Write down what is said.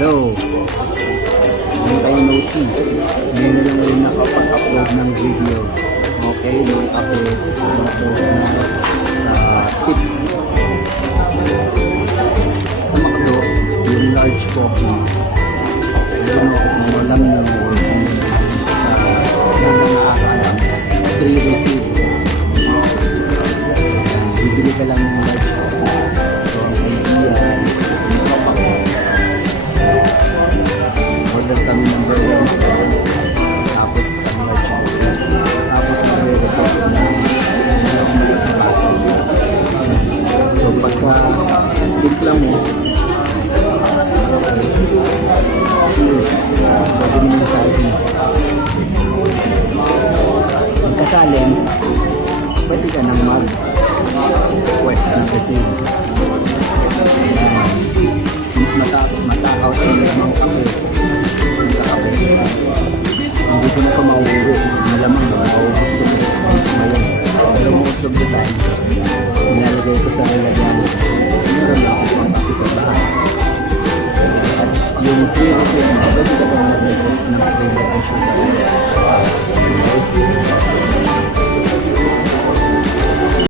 Hello! Ngayon tayo no-see. Ngayon na lang rin nakapag-upload ng video. Okay, mga kape, tips. Sa McDo, yung large coffee. Alam mo kung alam nyo or kung yan na nakakaalam. Free refill. Bibili ka lang ng large coffee. So, ang idea is order kami number 1. Tapos isang large coffee. Tapos mag-request na baso. So, pagka timpla mo, cheers. Pwede mo na salin. Pagkasalin, pwede ka nang mag-request ng refill. Mas matakaw sa mga kape. Hindi ko na pa mauwi. Malamang mauubos ko ngayon. Pero most of the time, nilalagay ko sa lalagyan. Meron na ako pang kape sa bahay. At yung free refill mo, pwede ka pang mag-request ng